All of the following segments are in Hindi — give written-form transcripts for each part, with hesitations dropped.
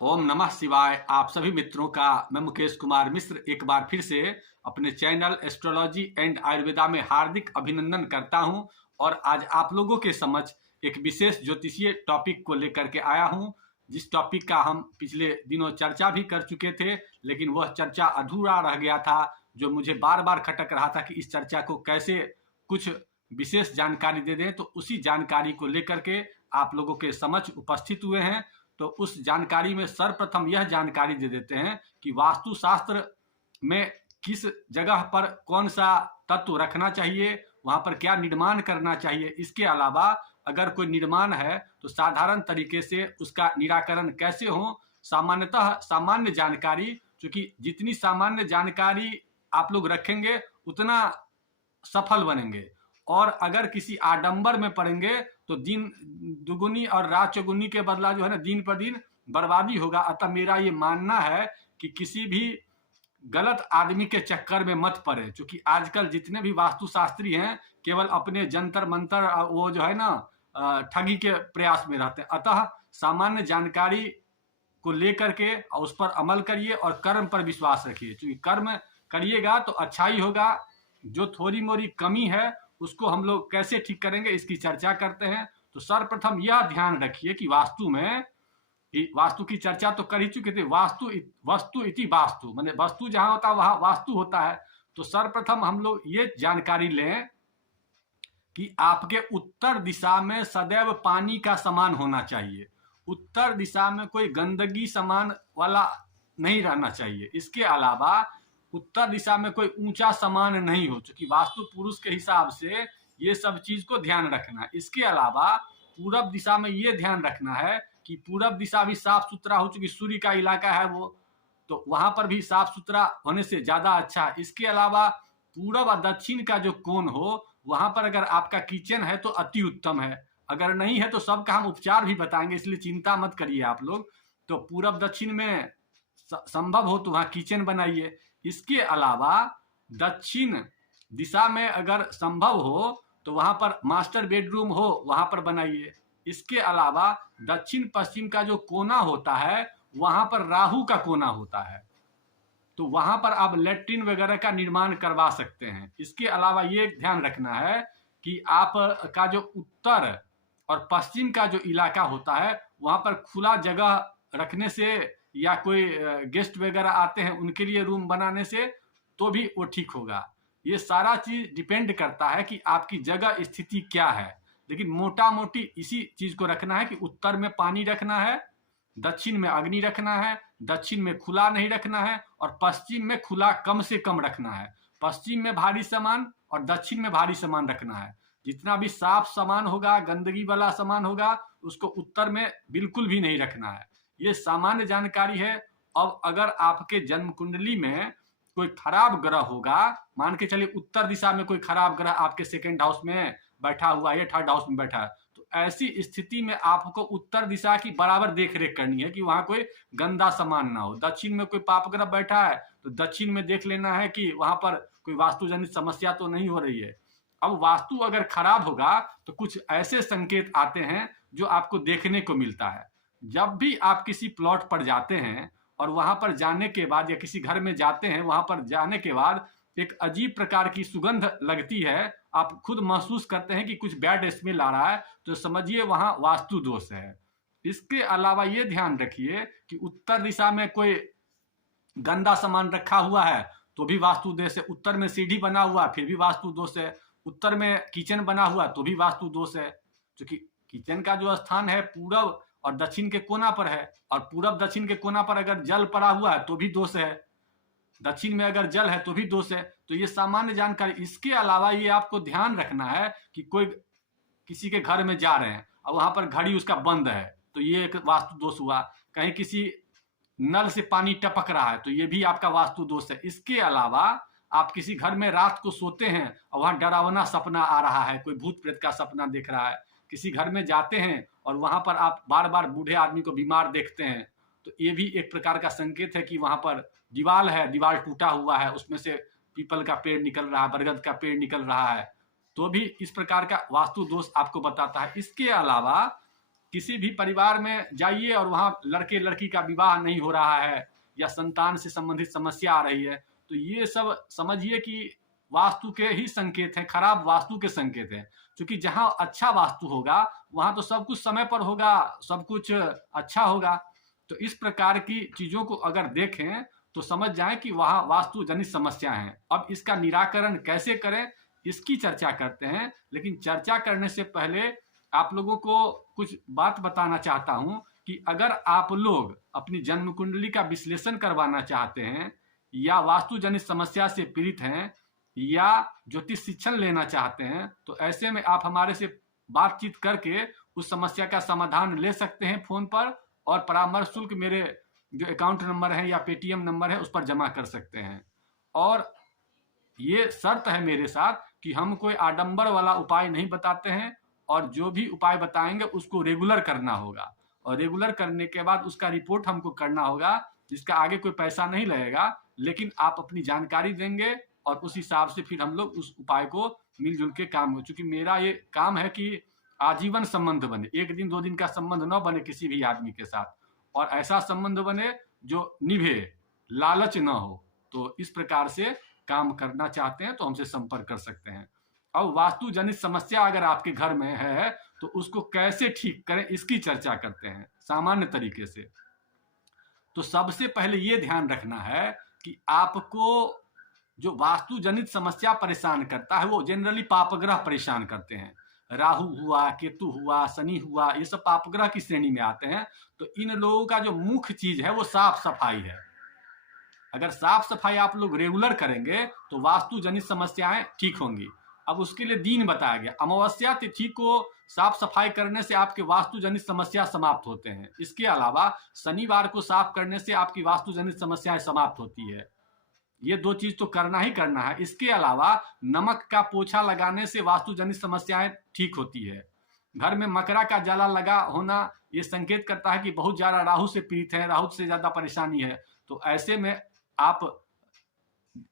ओम नमः शिवाय। आप सभी मित्रों का मैं मुकेश कुमार मिश्र एक बार फिर से अपने चैनल एस्ट्रोलॉजी एंड आयुर्वेदा में हार्दिक अभिनंदन करता हूं और आज आप लोगों के समक्ष एक विशेष ज्योतिषीय टॉपिक को लेकर के आया हूं, जिस टॉपिक का हम पिछले दिनों चर्चा भी कर चुके थे, लेकिन वह चर्चा अधूरा रह गया था, जो मुझे बार बार खटक रहा था कि इस चर्चा को कैसे कुछ विशेष जानकारी दे दें। तो उसी जानकारी को लेकर के आप लोगों के समक्ष उपस्थित हुए हैं। तो उस जानकारी में सर्वप्रथम यह जानकारी दे देते हैं कि वास्तुशास्त्र में किस जगह पर कौन सा तत्व रखना चाहिए, वहां पर क्या निर्माण करना चाहिए। इसके अलावा अगर कोई निर्माण है तो साधारण तरीके से उसका निराकरण कैसे हो। सामान्यतः सामान्य जानकारी, क्योंकि जितनी सामान्य जानकारी आप लोग रखेंगे उतना सफल बनेंगे, और अगर किसी आडंबर में पड़ेंगे तो दिन दुगुनी और रात चौगुनी के बदला जो है ना, दिन पर दिन बर्बादी होगा। अतः मेरा ये मानना है कि किसी भी गलत आदमी के चक्कर में मत पड़े, क्योंकि आजकल जितने भी वास्तुशास्त्री हैं केवल अपने जंतर मंतर वो जो है ना ठगी के प्रयास में रहते हैं। अतः सामान्य जानकारी को लेकर के उस पर अमल करिए और कर्म पर विश्वास रखिए, क्योंकि कर्म करिएगा तो अच्छा ही होगा। जो थोड़ी मोरी कमी है उसको हम लोग कैसे ठीक करेंगे, इसकी चर्चा करते हैं। तो सर्वप्रथम यह ध्यान रखिए कि वास्तु की चर्चा तो कर ही चुके थे। वस्तु इति वास्तु, माने वस्तु जहां होता है वहां वास्तु होता है। तो सर्वप्रथम हम लोग ये जानकारी लें कि आपके उत्तर दिशा में सदैव पानी का समान होना चाहिए। उत्तर दिशा में कोई गंदगी समान वाला नहीं रहना चाहिए। इसके अलावा उत्तर दिशा में कोई ऊंचा सामान नहीं हो, चूंकि वास्तु पुरुष के हिसाब से ये सब चीज को ध्यान रखना है। इसके अलावा पूरब दिशा में ये ध्यान रखना है कि पूरब दिशा भी साफ सुथरा हो, चूंकि सूर्य का इलाका है वो, तो वहां पर भी साफ सुथरा होने से ज्यादा अच्छा है। इसके अलावा पूरब और दक्षिण का जो कोण हो वहां पर अगर आपका किचन है तो अति उत्तम है, अगर नहीं है तो सबका हम उपचार भी बताएंगे, इसलिए चिंता मत करिए आप लोग। तो पूरब दक्षिण में संभव हो तो वहां किचन बनाइए। इसके अलावा दक्षिण दिशा में अगर संभव हो तो वहां पर मास्टर बेडरूम हो, वहां पर बनाइए। इसके अलावा दक्षिण पश्चिम का जो कोना होता है वहां पर राहु का कोना होता है, तो वहां पर आप लेट्रिन वगैरह का निर्माण करवा सकते हैं। इसके अलावा ये ध्यान रखना है कि आप का जो उत्तर और पश्चिम का जो इलाका होता है वहां पर खुला जगह रखने से या कोई गेस्ट वगैरह आते हैं उनके लिए रूम बनाने से तो भी वो ठीक होगा। ये सारा चीज डिपेंड करता है कि आपकी जगह स्थिति क्या है, लेकिन मोटा मोटी इसी चीज को रखना है कि उत्तर में पानी रखना है, दक्षिण में अग्नि रखना है, दक्षिण में खुला नहीं रखना है, और पश्चिम में खुला कम से कम रखना है। पश्चिम में भारी सामान और दक्षिण में भारी सामान रखना है। जितना भी साफ सामान होगा, गंदगी वाला सामान होगा, उसको उत्तर में बिल्कुल भी नहीं रखना है। ये सामान्य जानकारी है। अब अगर आपके जन्म कुंडली में कोई खराब ग्रह होगा, मान के चलिए उत्तर दिशा में कोई खराब ग्रह आपके सेकेंड हाउस में बैठा हुआ है या थर्ड हाउस में बैठा है, तो ऐसी स्थिति में आपको उत्तर दिशा की बराबर देख रेख करनी है कि वहां कोई गंदा सामान ना हो। दक्षिण में कोई पाप ग्रह बैठा है तो दक्षिण में देख लेना है कि वहां पर कोई वास्तुजनित समस्या तो नहीं हो रही है। अब वास्तु अगर खराब होगा तो कुछ ऐसे संकेत आते हैं जो आपको देखने को मिलता है। जब भी आप किसी प्लॉट पर जाते हैं और वहां पर जाने के बाद या किसी घर में जाते हैं, वहां पर जाने के बाद एक अजीब प्रकार की सुगंध लगती है, आप खुद महसूस करते हैं कि कुछ बैड स्मेल आ रहा है, तो समझिए वहां वास्तु दोष है। इसके अलावा ये ध्यान रखिए कि उत्तर दिशा में कोई गंदा सामान रखा हुआ है तो भी वास्तु दोष है। उत्तर में सीढ़ी बना हुआ फिर भी वास्तु दोष है। उत्तर में किचन बना हुआ तो भी वास्तु दोष है, क्योंकि किचन का जो स्थान है पूरब और दक्षिण के कोना पर है, और पूरब दक्षिण के कोना पर अगर जल पड़ा हुआ है तो भी दोष है, दक्षिण में अगर जल है तो भी दोष है। तो ये सामान्य जानकारी। इसके अलावा ये आपको ध्यान रखना है कि कोई किसी के घर में जा रहे हैं और वहां पर घड़ी उसका बंद है तो ये एक वास्तु दोष हुआ। कहीं किसी नल से पानी टपक रहा है तो ये भी आपका वास्तु दोष है। इसके अलावा आप किसी घर में रात को सोते हैं और वहां डरावना सपना आ रहा है, कोई भूत प्रेत का सपना देख रहा है, किसी घर में जाते हैं और वहां पर आप बार बार बूढ़े आदमी को बीमार देखते हैं, तो ये भी एक प्रकार का संकेत है कि वहां पर दीवार है, दीवार टूटा हुआ है, उसमें से पीपल का पेड़ निकल रहा है, बरगद का पेड़ निकल रहा है, तो भी इस प्रकार का वास्तु दोष आपको बताता है। इसके अलावा किसी भी परिवार में जाइए और वहाँ लड़के लड़की का विवाह नहीं हो रहा है या संतान से संबंधित समस्या आ रही है, तो ये सब समझिए कि वास्तु के ही संकेत हैं, खराब वास्तु के संकेत हैं। क्योंकि जहाँ अच्छा वास्तु होगा वहाँ तो सब कुछ समय पर होगा, सब कुछ अच्छा होगा। तो इस प्रकार की चीज़ों को अगर देखें तो समझ जाएं कि वहाँ वास्तु जनित समस्या है। अब इसका निराकरण कैसे करें इसकी चर्चा करते हैं, लेकिन चर्चा करने से पहले आप लोगों को कुछ बात बताना चाहता हूं कि अगर आप लोग अपनी जन्म कुंडली का विश्लेषण करवाना चाहते हैं या वास्तु जनित समस्या से पीड़ित हैं या ज्योतिष शिक्षण लेना चाहते हैं, तो ऐसे में आप हमारे से बातचीत करके उस समस्या का समाधान ले सकते हैं फोन पर, और परामर्श शुल्क मेरे जो अकाउंट नंबर है या पेटीएम नंबर है उस पर जमा कर सकते हैं। और ये शर्त है मेरे साथ कि हम कोई आडंबर वाला उपाय नहीं बताते हैं, और जो भी उपाय बताएंगे उसको रेगुलर करना होगा, और रेगुलर करने के बाद उसका रिपोर्ट हमको करना होगा, जिसका आगे कोई पैसा नहीं लगेगा, लेकिन आप अपनी जानकारी देंगे और उस हिसाब से फिर हम लोग उस उपाय को मिलजुल के काम हो। चूंकि मेरा ये काम है कि आजीवन संबंध बने, एक दिन दो दिन का संबंध न बने किसी भी आदमी के साथ, और ऐसा संबंध बने जो निभे, लालच न हो। तो इस प्रकार से काम करना चाहते हैं तो हमसे संपर्क कर सकते हैं। अब वास्तु जनित समस्या अगर आपके घर में है तो उसको कैसे ठीक करें इसकी चर्चा करते हैं सामान्य तरीके से। तो सबसे पहले ये ध्यान रखना है कि आपको जो वास्तु जनित समस्या परेशान करता है वो जनरली पापग्रह परेशान करते हैं। राहु हुआ, केतु हुआ, शनि हुआ, ये सब पापग्रह की श्रेणी में आते हैं। तो इन लोगों का जो मुख्य चीज है वो साफ सफाई है। अगर साफ सफाई आप लोग रेगुलर करेंगे तो वास्तु जनित समस्याएं ठीक होंगी। अब उसके लिए दिन बताया गया, अमावस्या तिथि को साफ सफाई करने से आपके वास्तु जनित समस्या समाप्त होते हैं। इसके अलावा शनिवार को साफ करने से आपकी वास्तु जनित समस्याएं समाप्त होती है। ये दो चीज तो करना ही करना है। इसके अलावा नमक का पोछा लगाने से वास्तु जनित समस्याएं ठीक होती है। घर में मकरा का जाला लगा होना ये संकेत करता है कि बहुत ज्यादा राहु से पीड़ित है, राहु से ज्यादा परेशानी है। तो ऐसे में आप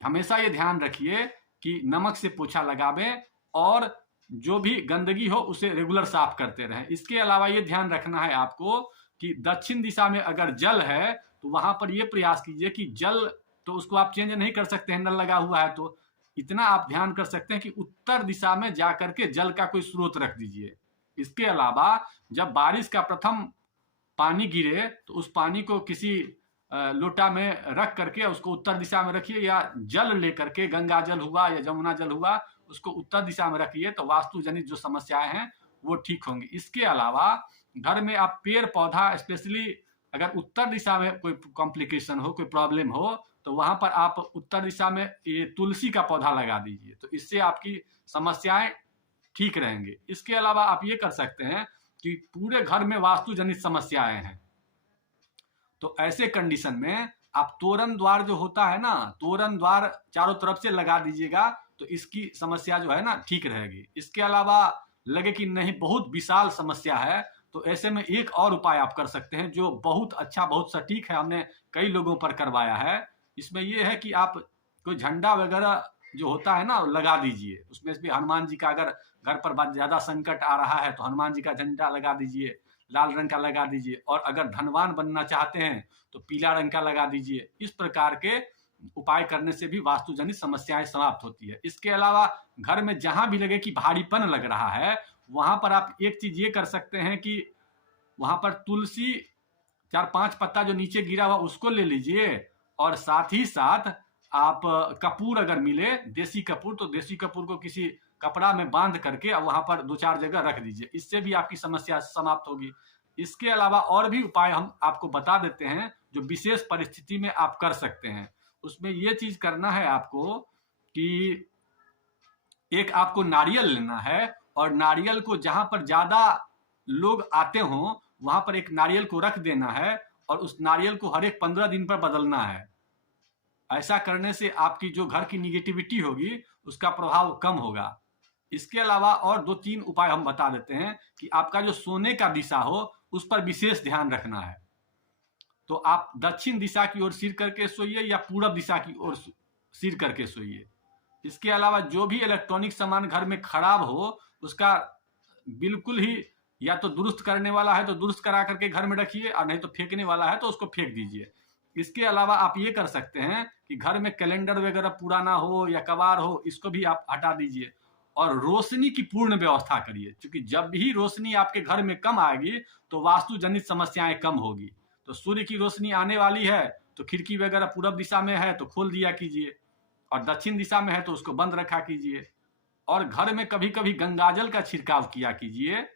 हमेशा ये ध्यान रखिए कि नमक से पोछा लगावें और जो भी गंदगी हो उसे रेगुलर साफ करते रहें। इसके अलावा ये ध्यान रखना है आपको कि दक्षिण दिशा में अगर जल है तो वहां पर ये प्रयास कीजिए कि जल तो उसको आप चेंज नहीं कर सकते हैं, नल लगा हुआ है, तो इतना आप ध्यान कर सकते हैं कि उत्तर दिशा में जाकर के जल का कोई स्रोत रख दीजिए। इसके अलावा जब बारिश का प्रथम पानी गिरे तो उस पानी को किसी लोटा में रख करके उसको उत्तर दिशा में रखिए, या जल लेकर के गंगा जल हुआ या जमुना जल हुआ उसको उत्तर दिशा में रखिए, तो वास्तु जनित जो समस्याएं हैं वो ठीक होंगी। इसके अलावा घर में आप पेड़ पौधा, स्पेशली अगर उत्तर दिशा में कोई कॉम्प्लिकेशन हो, कोई प्रॉब्लम हो, तो वहां पर आप उत्तर दिशा में ये तुलसी का पौधा लगा दीजिए, तो इससे आपकी समस्याएं ठीक रहेंगे। इसके अलावा आप ये कर सकते हैं कि पूरे घर में वास्तु जनित समस्याएं हैं तो ऐसे कंडीशन में आप तोरण द्वार जो होता है ना, तोरण द्वार चारों तरफ से लगा दीजिएगा, तो इसकी समस्या जो है ना ठीक रहेगी। इसके अलावा लगे कि नहीं बहुत विशाल समस्या है, तो ऐसे में एक और उपाय आप कर सकते हैं जो बहुत अच्छा, बहुत सटीक है, हमने कई लोगों पर करवाया है। इसमें यह है कि आप कोई झंडा वगैरह जो होता है ना लगा दीजिए, उसमें भी हनुमान जी का, अगर घर पर ज्यादा संकट आ रहा है तो हनुमान जी का झंडा लगा दीजिए, लाल रंग का लगा दीजिए, और अगर धनवान बनना चाहते हैं तो पीला रंग का लगा दीजिए। इस प्रकार के उपाय करने से भी वास्तु जनित समस्याएं समाप्त होती है। इसके अलावा घर में जहां भी लगे कि भारीपन लग रहा है वहां पर आप एक चीज ये कर सकते हैं कि वहां पर तुलसी 4-5 पत्ता जो नीचे गिरा हुआ उसको ले लीजिए, और साथ ही साथ आप कपूर अगर मिले, देसी कपूर, तो देसी कपूर को किसी कपड़ा में बांध करके और वहां पर 2-4 जगह रख दीजिए, इससे भी आपकी समस्या समाप्त होगी। इसके अलावा और भी उपाय हम आपको बता देते हैं जो विशेष परिस्थिति में आप कर सकते हैं। उसमें यह चीज करना है आपको कि एक आपको नारियल लेना है, और नारियल को जहां पर ज्यादा लोग आते हों वहां पर एक नारियल को रख देना है, और उस नारियल को हर एक 15 दिन पर बदलना है। ऐसा करने से आपकी जो घर की निगेटिविटी होगी उसका प्रभाव कम होगा। इसके अलावा और 2-3 उपाय हम बता देते हैं कि आपका जो सोने का दिशा हो उस पर विशेष ध्यान रखना है। तो आप दक्षिण दिशा की ओर सिर करके सोइए या पूरब दिशा की ओर सिर करके सोइए। इसके अलावा जो भी इलेक्ट्रॉनिक सामान घर में खराब हो उसका बिल्कुल ही या तो दुरुस्त करने वाला है तो दुरुस्त करा करके घर में रखिए, और नहीं तो फेंकने वाला है तो उसको फेंक दीजिए। इसके अलावा आप ये कर सकते हैं कि घर में कैलेंडर वगैरह पुराना हो या कबाड़ हो, इसको भी आप हटा दीजिए और रोशनी की पूर्ण व्यवस्था करिए, क्योंकि जब भी रोशनी आपके घर में कम आएगी तो वास्तु जनित समस्याएं कम होगी। तो सूर्य की रोशनी आने वाली है तो खिड़की वगैरह पूरब दिशा में है तो खोल दिया कीजिए, और दक्षिण दिशा में है तो उसको बंद रखा कीजिए। और घर में कभी कभी गंगाजल का छिड़काव किया कीजिए,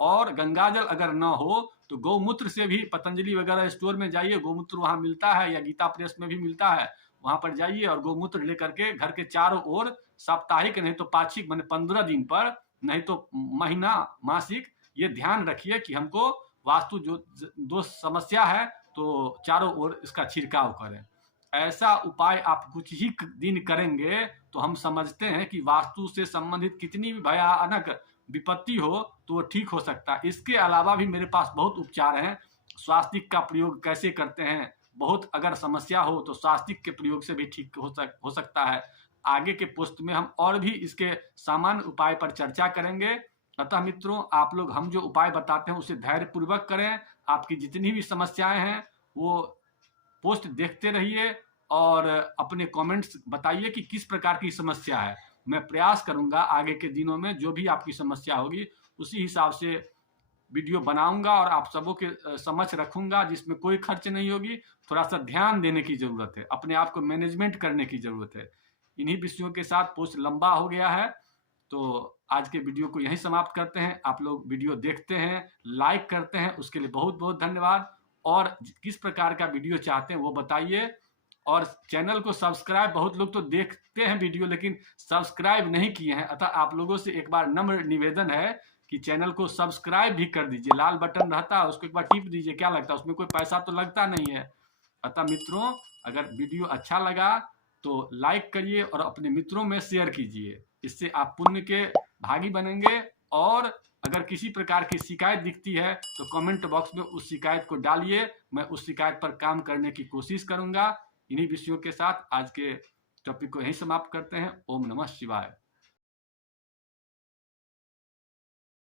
और गंगाजल अगर ना हो तो गौमूत्र से भी, पतंजलि वगैरह स्टोर में जाइए, गौमूत्र वहां मिलता है, या गीता प्रेस में भी मिलता है, वहां पर जाइए और गौमूत्र लेकर के घर के चारों ओर साप्ताहिक नहीं तो पाक्षिक मैंने 15 दिन पर, नहीं तो महीना मासिक, ये ध्यान रखिए कि हमको वास्तु जो दोष समस्या है तो चारों ओर इसका छिड़काव करें। ऐसा उपाय आप कुछ ही दिन करेंगे तो हम समझते हैं कि वास्तु से संबंधित कितनी भी भयानक विपत्ति हो तो वो ठीक हो सकता है। इसके अलावा भी मेरे पास बहुत उपचार हैं। स्वास्तिक का प्रयोग कैसे करते हैं, बहुत अगर समस्या हो तो स्वास्तिक के प्रयोग से भी ठीक हो सकता है। आगे के पोस्ट में हम और भी इसके सामान्य उपाय पर चर्चा करेंगे। अतः मित्रों, आप लोग हम जो उपाय बताते हैं उसे धैर्य पूर्वक करें। आपकी जितनी भी समस्याएं हैं वो पोस्ट देखते रहिए और अपने कमेंट्स बताइए कि किस प्रकार की समस्या है। मैं प्रयास करूंगा आगे के दिनों में जो भी आपकी समस्या होगी उसी हिसाब से वीडियो बनाऊंगा और आप सबों के समक्ष रखूंगा, जिसमें कोई खर्च नहीं होगी। थोड़ा सा ध्यान देने की जरूरत है, अपने आप को मैनेजमेंट करने की जरूरत है। इन्हीं विषयों के साथ पोस्ट लंबा हो गया है तो आज के वीडियो को यहीं समाप्त करते हैं। आप लोग वीडियो देखते हैं, लाइक करते हैं, उसके लिए बहुत बहुत धन्यवाद। और किस प्रकार का वीडियो चाहते हैं वो बताइए, और चैनल को सब्सक्राइब, बहुत लोग तो देखते हैं वीडियो लेकिन सब्सक्राइब नहीं किए हैं, अतः आप लोगों से एक बार नम्र निवेदन है कि चैनल को सब्सक्राइब भी कर दीजिए। लाल बटन रहता है, उसको एक बार टिप दीजिए, क्या लगता है, उसमें कोई पैसा तो लगता नहीं है। अतः मित्रों, अगर वीडियो अच्छा लगा तो लाइक करिए और अपने मित्रों में शेयर कीजिए, इससे आप पुण्य के भागी बनेंगे। और अगर किसी प्रकार की शिकायत दिखती है तो कमेंट बॉक्स में उस शिकायत को डालिए, मैं उस शिकायत पर काम करने की कोशिश करूंगा। इन्हीं विषयों के साथ आज के टॉपिक को यहीं समाप्त करते हैं। ओम नमः शिवाय।